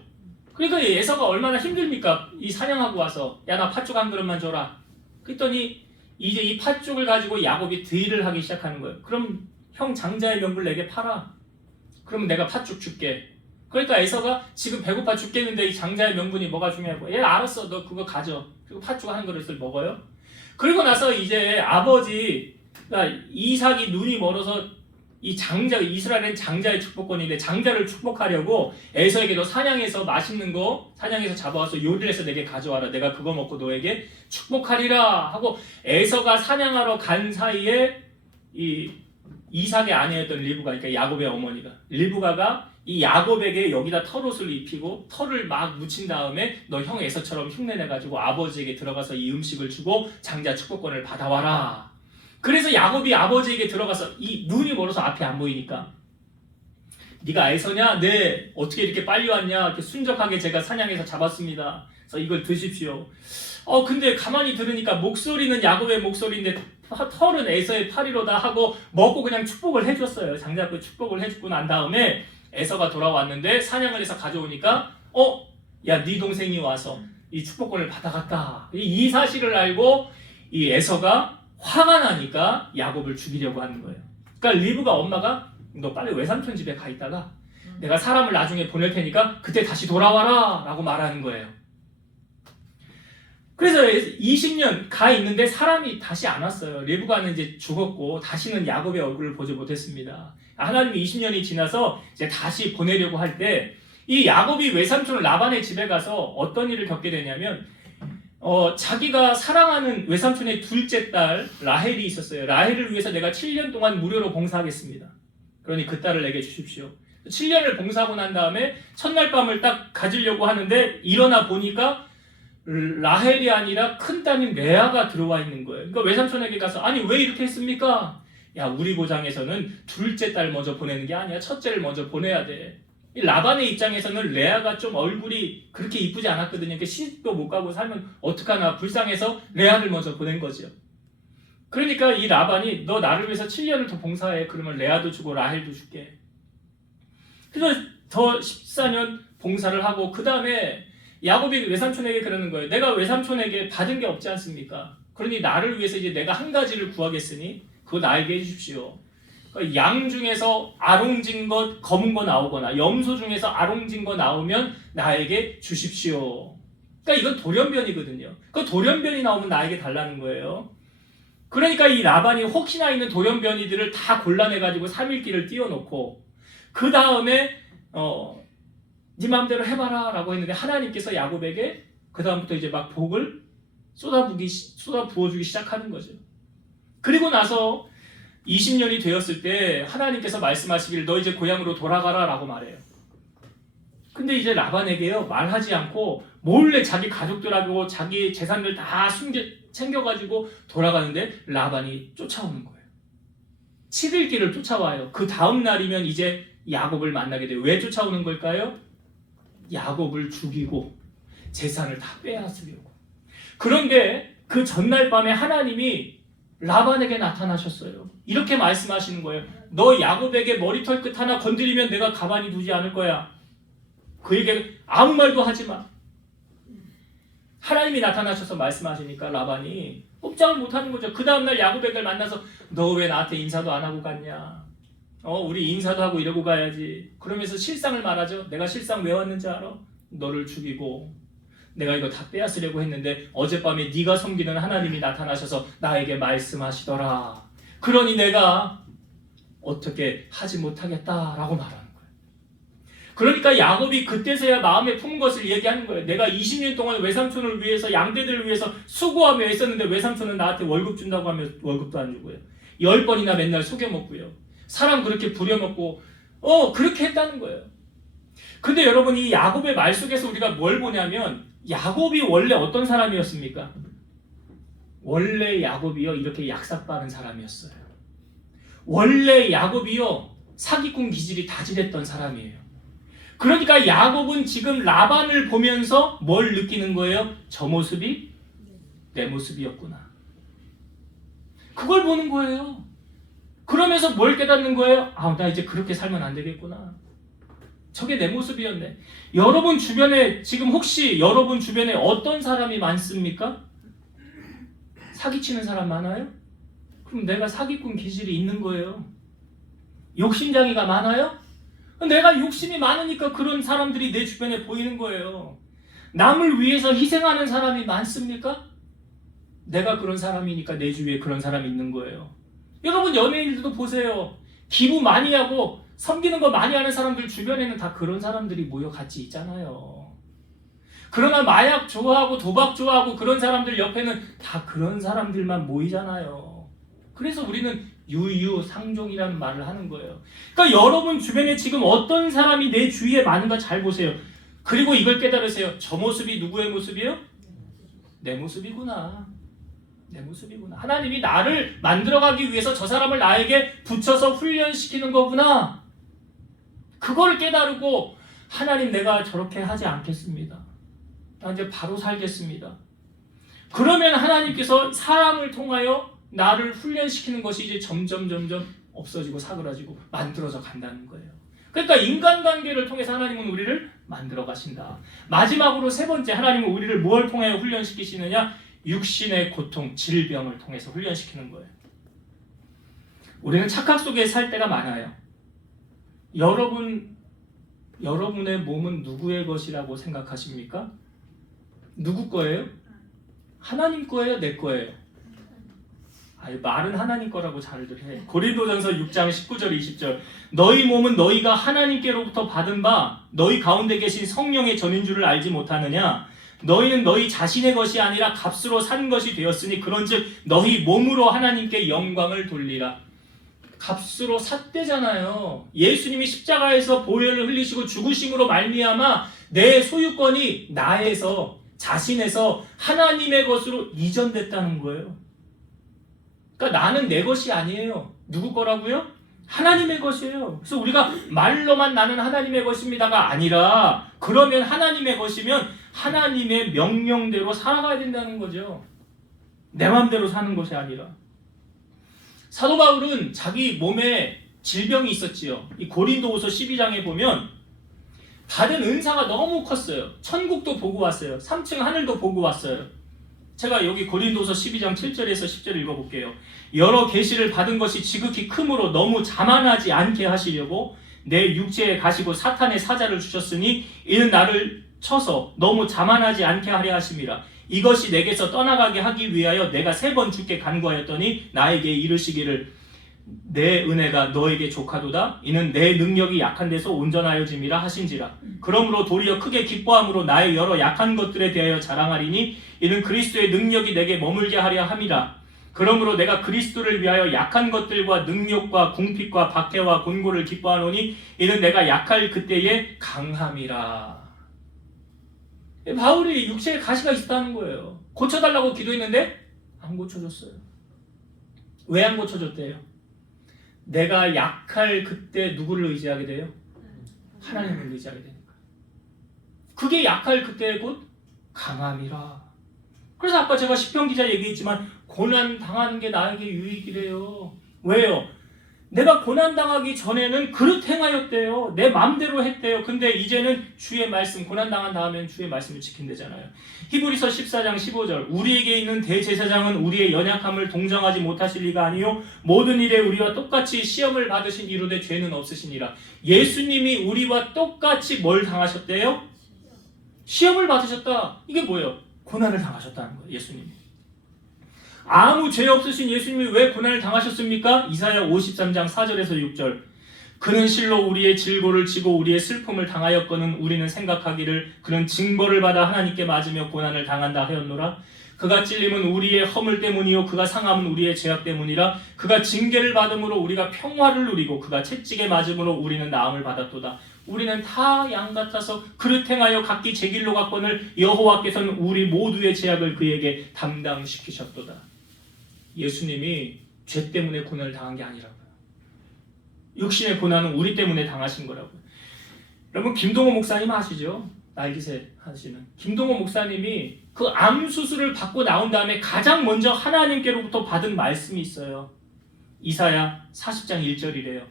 그러니까 이 에서가 얼마나 힘듭니까? 이 사냥하고 와서 야, 나 팥죽 한 그릇만 줘라. 그랬더니 이제 이 팥죽을 가지고 야곱이 딜을 하기 시작하는 거예요. 그럼 형 장자의 명분을 내게 팔아. 그러면 내가 팥죽 줄게. 그러니까 에서가 지금 배고파 죽겠는데 이 장자의 명분이 뭐가 중요하고, 얘 알았어, 너 그거 가져. 그리고 팥죽 한 그릇을 먹어요. 그리고 나서 이제 아버지가 이삭이 눈이 멀어서 이 장자, 이스라엘은 장자의 축복권인데 장자를 축복하려고 에서에게 너 사냥해서 맛있는 거 사냥해서 잡아와서 요리를 해서 내게 가져와라. 내가 그거 먹고 너에게 축복하리라 하고 에서가 사냥하러 간 사이에 이 이삭의 아내였던 리브가, 그러니까 야곱의 어머니가 리브가가 이 야곱에게 여기다 털옷을 입히고 털을 막 묻힌 다음에 너 형 에서처럼 흉내내가지고 아버지에게 들어가서 이 음식을 주고 장자 축복권을 받아와라. 그래서 야곱이 아버지에게 들어가서 이 눈이 멀어서 앞이 안 보이니까 네가 에서냐? 네. 어떻게 이렇게 빨리 왔냐? 이렇게 순적하게 제가 사냥해서 잡았습니다. 그래서 이걸 드십시오. 근데 가만히 들으니까 목소리는 야곱의 목소리인데 털은 에서의 팔이로다 하고 먹고 그냥 축복을 해줬어요. 장자고 축복을 해주고 난 다음에 에서가 돌아왔는데 사냥을 해서 가져오니까 야, 네 동생이 와서 이 축복권을 받아갔다. 이 사실을 알고 이 에서가 화가 나니까 야곱을 죽이려고 하는 거예요. 그러니까 리브가 엄마가 너 빨리 외삼촌 집에 가 있다가 내가 사람을 나중에 보낼 테니까 그때 다시 돌아와라 라고 말하는 거예요. 그래서 20년 가 있는데 사람이 다시 안 왔어요. 리브가는 이제 죽었고 다시는 야곱의 얼굴을 보지 못했습니다. 하나님이 20년이 지나서 이제 다시 보내려고 할 때 이 야곱이 외삼촌 라반의 집에 가서 어떤 일을 겪게 되냐면 자기가 사랑하는 외삼촌의 둘째 딸 라헬이 있었어요. 라헬을 위해서 내가 7년 동안 무료로 봉사하겠습니다. 그러니 그 딸을 내게 주십시오. 7년을 봉사하고 난 다음에 첫날 밤을 딱 가지려고 하는데 일어나 보니까 라헬이 아니라 큰 따님 레아가 들어와 있는 거예요. 그러니까 외삼촌에게 가서 아니 왜 이렇게 했습니까? 야, 우리 고장에서는 둘째 딸 먼저 보내는 게 아니야. 첫째를 먼저 보내야 돼. 이 라반의 입장에서는 레아가 좀 얼굴이 그렇게 이쁘지 않았거든요. 시집도 못 가고 살면 어떡하나 불쌍해서 레아를 먼저 보낸 거죠. 그러니까 이 라반이 너 나를 위해서 7년을 더 봉사해. 그러면 레아도 주고 라헬도 줄게. 그래서 더 14년 봉사를 하고 그 다음에 야곱이 외삼촌에게 그러는 거예요. 내가 외삼촌에게 받은 게 없지 않습니까? 그러니 나를 위해서 이제 내가 한 가지를 구하겠으니 그거 나에게 해주십시오. 그러니까 양 중에서 아롱진 것, 검은 거 나오거나 염소 중에서 아롱진 거 나오면 나에게 주십시오. 그러니까 이건 돌연변이거든요. 그 돌연변이 나오면 나에게 달라는 거예요. 그러니까 이 라반이 혹시나 있는 돌연변이들을 다 골라내가지고 3일길을 띄워놓고 그 다음에 네 마음대로 해봐라 라고 했는데 하나님께서 야곱에게 그 다음부터 이제 막 복을 쏟아부어주기 시작하는 거죠. 그리고 나서 20년이 되었을 때 하나님께서 말씀하시기를 너 이제 고향으로 돌아가라 라고 말해요. 근데 이제 라반에게요 말하지 않고 몰래 자기 가족들하고 자기 재산들 다 챙겨가지고 돌아가는데 라반이 쫓아오는 거예요. 7일 길을 쫓아와요. 그 다음 날이면 이제 야곱을 만나게 돼요. 왜 쫓아오는 걸까요? 야곱을 죽이고 재산을 다 빼앗으려고. 그런데 그 전날 밤에 하나님이 라반에게 나타나셨어요. 이렇게 말씀하시는 거예요. 너 야곱에게 머리털 끝 하나 건드리면 내가 가만히 두지 않을 거야. 그에게 아무 말도 하지 마. 하나님이 나타나셔서 말씀하시니까 라반이 꼼짝을 못하는 거죠. 그 다음날 야곱에게 만나서 너 왜 나한테 인사도 안 하고 갔냐. 우리 인사도 하고 이러고 가야지. 그러면서 실상을 말하죠. 내가 실상 왜 왔는지 알아? 너를 죽이고 내가 이거 다 빼앗으려고 했는데 어젯밤에 네가 섬기는 하나님이 나타나셔서 나에게 말씀하시더라. 그러니 내가 어떻게 하지 못하겠다라고 말하는 거예요. 그러니까 야곱이 그때서야 마음에 품은 것을 얘기하는 거예요. 내가 20년 동안 외삼촌을 위해서 양떼들을 위해서 수고하며 있었는데 외삼촌은 나한테 월급 준다고 하면 월급도 안 주고요. 10번이나 맨날 속여먹고요. 사람 그렇게 부려먹고 그렇게 했다는 거예요. 근데 여러분 이 야곱의 말 속에서 우리가 뭘 보냐면 야곱이 원래 어떤 사람이었습니까? 원래 야곱이요 이렇게 약삭빠른 사람이었어요. 원래 야곱이요 사기꾼 기질이 다질했던 사람이에요. 그러니까 야곱은 지금 라반을 보면서 뭘 느끼는 거예요? 저 모습이 내 모습이었구나. 그걸 보는 거예요. 그러면서 뭘 깨닫는 거예요? 나 이제 그렇게 살면 안 되겠구나. 저게 내 모습이었네. 여러분 주변에 지금 혹시 여러분 주변에 어떤 사람이 많습니까? 사기치는 사람 많아요? 그럼 내가 사기꾼 기질이 있는 거예요. 욕심장애가 많아요? 내가 욕심이 많으니까 그런 사람들이 내 주변에 보이는 거예요. 남을 위해서 희생하는 사람이 많습니까? 내가 그런 사람이니까 내 주위에 그런 사람이 있는 거예요. 여러분 연예인들도 보세요. 기부 많이 하고 섬기는 거 많이 하는 사람들 주변에는 다 그런 사람들이 모여 같이 있잖아요. 그러나 마약 좋아하고 도박 좋아하고 그런 사람들 옆에는 다 그런 사람들만 모이잖아요. 그래서 우리는 유유상종이라는 말을 하는 거예요. 그러니까 여러분 주변에 지금 어떤 사람이 내 주위에 많은가 잘 보세요. 그리고 이걸 깨달으세요. 저 모습이 누구의 모습이에요? 내 모습이구나. 내 모습이구나. 하나님이 나를 만들어가기 위해서 저 사람을 나에게 붙여서 훈련시키는 거구나. 그걸 깨달고 하나님 내가 저렇게 하지 않겠습니다. 나 이제 바로 살겠습니다. 그러면 하나님께서 사람을 통하여 나를 훈련시키는 것이 이제 점점 없어지고 사그라지고 만들어져 간다는 거예요. 그러니까 인간관계를 통해서 하나님은 우리를 만들어 가신다. 마지막으로 세 번째 하나님은 우리를 뭘 통하여 훈련시키시느냐? 육신의 고통, 질병을 통해서 훈련시키는 거예요. 우리는 착각 속에 살 때가 많아요. 여러분의 몸은 누구의 것이라고 생각하십니까? 누구 거예요? 하나님 거예요? 내 거예요? 말은 하나님 거라고 잘들 해. 고린도전서 6장 19절 20절 너희 몸은 너희가 하나님께로부터 받은 바 너희 가운데 계신 성령의 전인 줄을 알지 못하느냐? 너희는 너희 자신의 것이 아니라 값으로 산 것이 되었으니 그런즉 너희 몸으로 하나님께 영광을 돌리라. 값으로 샀대잖아요. 예수님이 십자가에서 보혈을 흘리시고 죽으심으로 말미암아 내 소유권이 나에서, 자신에서 하나님의 것으로 이전됐다는 거예요. 그러니까 나는 내 것이 아니에요. 누구 거라고요? 하나님의 것이에요. 그래서 우리가 말로만 나는 하나님의 것입니다가 아니라, 그러면 하나님의 것이면 하나님의 명령대로 살아가야 된다는 거죠. 내 마음대로 사는 것이 아니라. 사도 바울은 자기 몸에 질병이 있었지요. 이 고린도후서 12장에 보면 받은 은사가 너무 컸어요. 천국도 보고 왔어요. 3층 하늘도 보고 왔어요. 제가 여기 고린도후서 12장 7절에서 10절 읽어볼게요. 여러 계시를 받은 것이 지극히 크므로 너무 자만하지 않게 하시려고 내 육체에 가시고 사탄의 사자를 주셨으니 이는 나를 쳐서 너무 자만하지 않게 하려 하심이라. 이것이 내게서 떠나가게 하기 위하여 내가 3번 주께 간구하였더니 나에게 이르시기를 내 은혜가 너에게 족하도다. 이는 내 능력이 약한 데서 온전하여짐이라 하신지라. 그러므로 도리어 크게 기뻐함으로 나의 여러 약한 것들에 대하여 자랑하리니 이는 그리스도의 능력이 내게 머물게 하려 함이라. 그러므로 내가 그리스도를 위하여 약한 것들과 능력과 궁핍과 박해와 곤고를 기뻐하노니 이는 내가 약할 그때에 강함이라. 바울이 육체에 가시가 있다는 거예요. 고쳐달라고 기도했는데 안 고쳐줬어요. 왜 안 고쳐줬대요? 내가 약할 그때 누구를 의지하게 돼요? 하나님을 의지하게 되니까. 그게 약할 그때 곧 강함이라. 그래서 아까 제가 시편 기자 얘기했지만 고난 당하는 게 나에게 유익이래요. 왜요? 내가 고난 당하기 전에는 그릇 행하였대요. 내 맘대로 했대요. 근데 이제는 주의 말씀, 고난 당한 다음엔 주의 말씀을 지킨대잖아요. 히브리서 14장 15절 우리에게 있는 대제사장은 우리의 연약함을 동정하지 못하실 리가 아니요 모든 일에 우리와 똑같이 시험을 받으신 이로되 죄는 없으시니라. 예수님이 우리와 똑같이 뭘 당하셨대요? 시험을 받으셨다. 이게 뭐예요? 고난을 당하셨다는 거예요. 예수님이. 아무 죄 없으신 예수님이 왜 고난을 당하셨습니까? 이사야 53장 4절에서 6절 그는 실로 우리의 질고를 지고 우리의 슬픔을 당하였거늘 우리는 생각하기를 그는 징벌을 받아 하나님께 맞으며 고난을 당한다 하였노라. 그가 찔림은 우리의 허물 때문이요 그가 상함은 우리의 죄악 때문이라. 그가 징계를 받음으로 우리가 평화를 누리고 그가 채찍에 맞음으로 우리는 나음을 받았도다. 우리는 다 양 같아서 그릇 행하여 각기 제 길로 갔거늘 여호와께서는 우리 모두의 죄악을 그에게 담당시키셨도다. 예수님이 죄 때문에 고난을 당한 게 아니라고요. 육신의 고난은 우리 때문에 당하신 거라고요. 여러분 김동호 목사님 아시죠? 날기새 하시는 김동호 목사님이 그 암 수술을 받고 나온 다음에 가장 먼저 하나님께로부터 받은 말씀이 있어요. 이사야 40장 1절이래요.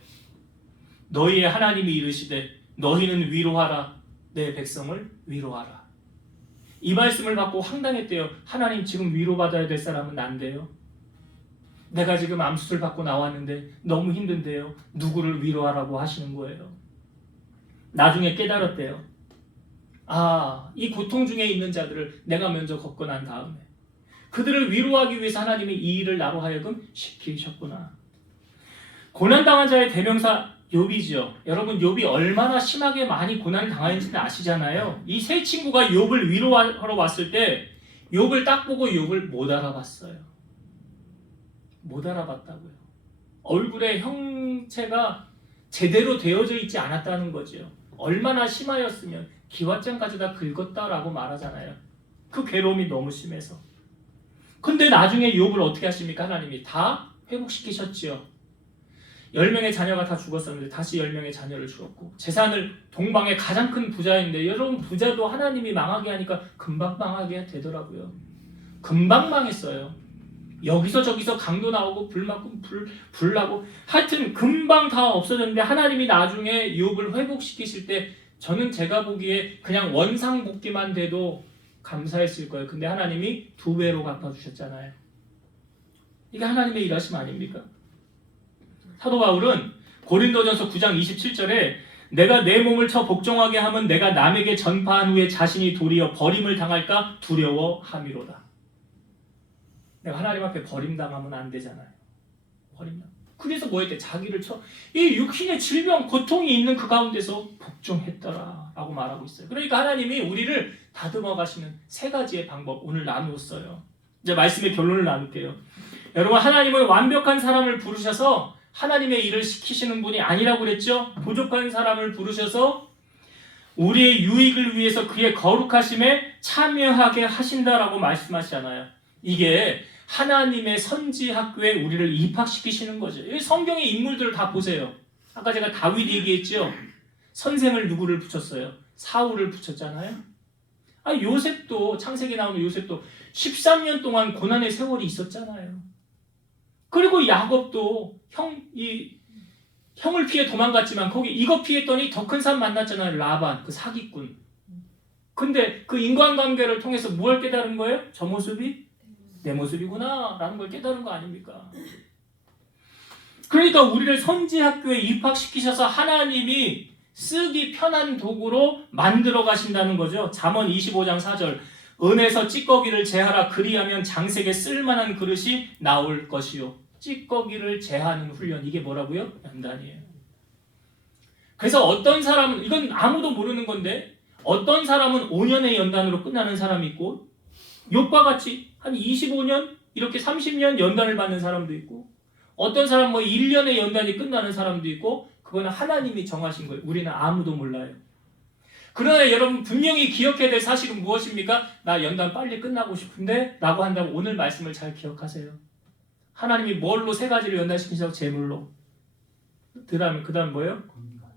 너희의 하나님이 이르시되 너희는 위로하라 내 백성을 위로하라. 이 말씀을 받고 황당했대요. 하나님 지금 위로받아야 될 사람은 난데요. 내가 지금 암수술 받고 나왔는데 너무 힘든데요. 누구를 위로하라고 하시는 거예요. 나중에 깨달았대요. 이 고통 중에 있는 자들을 내가 먼저 겪고 난 다음에 그들을 위로하기 위해서 하나님이 이 일을 나로 하여금 시키셨구나. 고난당한 자의 대명사 욥이죠. 여러분 욥이 얼마나 심하게 많이 고난을 당했는지는 아시잖아요. 이 세 친구가 욥을 위로하러 왔을 때 욥을 딱 보고 욥을 못 알아봤어요. 못 알아봤다고요. 얼굴에 형체가 제대로 되어져 있지 않았다는 거죠. 얼마나 심하였으면 기왓장까지 다 긁었다라고 말하잖아요. 그 괴로움이 너무 심해서. 근데 나중에 욥을 어떻게 하십니까? 하나님이 다 회복시키셨지요. 10명의 자녀가 다 죽었었는데 다시 10명의 자녀를 주었고 재산을 동방의 가장 큰 부자인데 여러분 부자도 하나님이 망하게 하니까 금방 망하게 되더라고요. 금방 망했어요. 여기서 저기서 강도 나오고 불만큼 불 나고 하여튼 금방 다 없어졌는데 하나님이 나중에 욥을 회복시키실 때 저는 제가 보기에 그냥 원상복귀만 돼도 감사했을 거예요. 근데 하나님이 2배로 갚아주셨잖아요. 이게 하나님의 일하심 아닙니까? 사도 바울은 고린도전서 9장 27절에 내가 내 몸을 쳐 복종하게 하면 내가 남에게 전파한 후에 자신이 도리어 버림을 당할까 두려워함이로다. 내가 하나님 앞에 버림당하면 안 되잖아요. 버림당. 그래서 뭐 했대? 자기를 쳐. 이 육신의 질병, 고통이 있는 그 가운데서 복종했더라 라고 말하고 있어요. 그러니까 하나님이 우리를 다듬어 가시는 3가지의 방법 오늘 나누었어요. 이제 말씀의 결론을 나눌게요. 여러분 하나님은 완벽한 사람을 부르셔서 하나님의 일을 시키시는 분이 아니라고 그랬죠. 부족한 사람을 부르셔서 우리의 유익을 위해서 그의 거룩하심에 참여하게 하신다라고 말씀하시잖아요. 이게 하나님의 선지학교에 우리를 입학시키시는 거죠. 이 성경의 인물들을 다 보세요. 아까 제가 다윗 얘기했죠. 선생을 누구를 붙였어요? 사울을 붙였잖아요. 요셉도, 창세기 나오는 요셉도 13년 동안 고난의 세월이 있었잖아요. 그리고 야곱도 형을 피해 도망갔지만 거기 이거 피했더니 더 큰 산 만났잖아요. 라반, 그 사기꾼. 근데 그 인간관계를 통해서 무엇을 깨달은 거예요? 저 모습이 내 모습이구나 라는 걸 깨달은 거 아닙니까? 그러니까 우리를 선지학교에 입학시키셔서 하나님이 쓰기 편한 도구로 만들어 가신다는 거죠. 잠언 25장 4절 은에서 찌꺼기를 제하라 그리하면 장색에 쓸만한 그릇이 나올 것이요. 찌꺼기를 제하는 훈련, 이게 뭐라고요? 연단이에요. 그래서 어떤 사람은, 이건 아무도 모르는 건데, 어떤 사람은 5년의 연단으로 끝나는 사람이 있고 욥과 같이 한 25년 이렇게 30년 연단을 받는 사람도 있고, 어떤 사람은 1년의 연단이 끝나는 사람도 있고, 그거는 하나님이 정하신 거예요. 우리는 아무도 몰라요. 그러나 여러분 분명히 기억해야 될 사실은 무엇입니까? 나 연단 빨리 끝나고 싶은데 라고 한다고 오늘 말씀을 잘 기억하세요. 하나님이 뭘로 3가지를 연단시키시라고? 재물로. 그 다음에 뭐예요?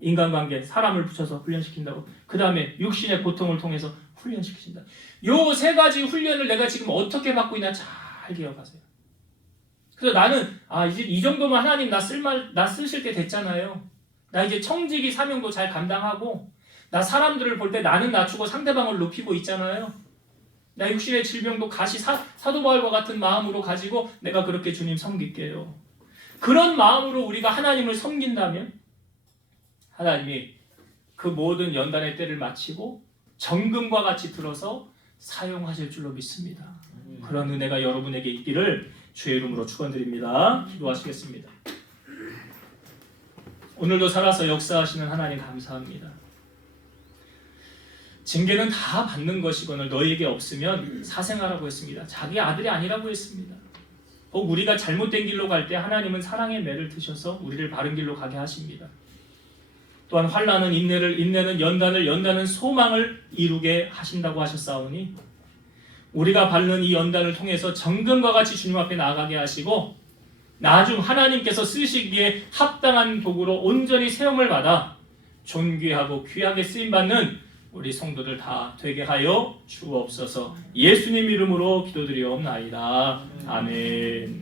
인간관계, 사람을 붙여서 훈련시킨다고. 그 다음에 육신의 고통을 통해서 훈련시키신다. 요 3가지 훈련을 내가 지금 어떻게 받고 있나 잘 기억하세요. 그래서 나는 이제 이 정도면 하나님 나 쓰실 때 됐잖아요. 나 이제 청지기 사명도 잘 감당하고, 나 사람들을 볼 때 나는 낮추고 상대방을 높이고 있잖아요. 나 육신의 질병도 가시 사도 바울과 같은 마음으로 가지고 내가 그렇게 주님 섬길게요. 그런 마음으로 우리가 하나님을 섬긴다면 하나님이 그 모든 연단의 때를 마치고 정금과 같이 들어서 사용하실 줄로 믿습니다. 그런 은혜가 여러분에게 있기를 주의 이름으로 축원드립니다. 기도하시겠습니다. 오늘도 살아서 역사하시는 하나님 감사합니다. 징계는 다 받는 것이거늘 너희에게 없으면 사생하라고 했습니다. 자기 아들이 아니라고 했습니다. 우리가 잘못된 길로 갈 때 하나님은 사랑의 매를 드셔서 우리를 바른 길로 가게 하십니다. 또한 환난은 인내는 연단은 소망을 이루게 하신다고 하셨사오니 우리가 밟는 이 연단을 통해서 정금과 같이 주님 앞에 나아가게 하시고 나중 하나님께서 쓰시기에 합당한 도구로 온전히 세움을 받아 존귀하고 귀하게 쓰임받는 우리 성도들 다 되게 하여 주옵소서. 예수님 이름으로 기도드리옵나이다. 아멘.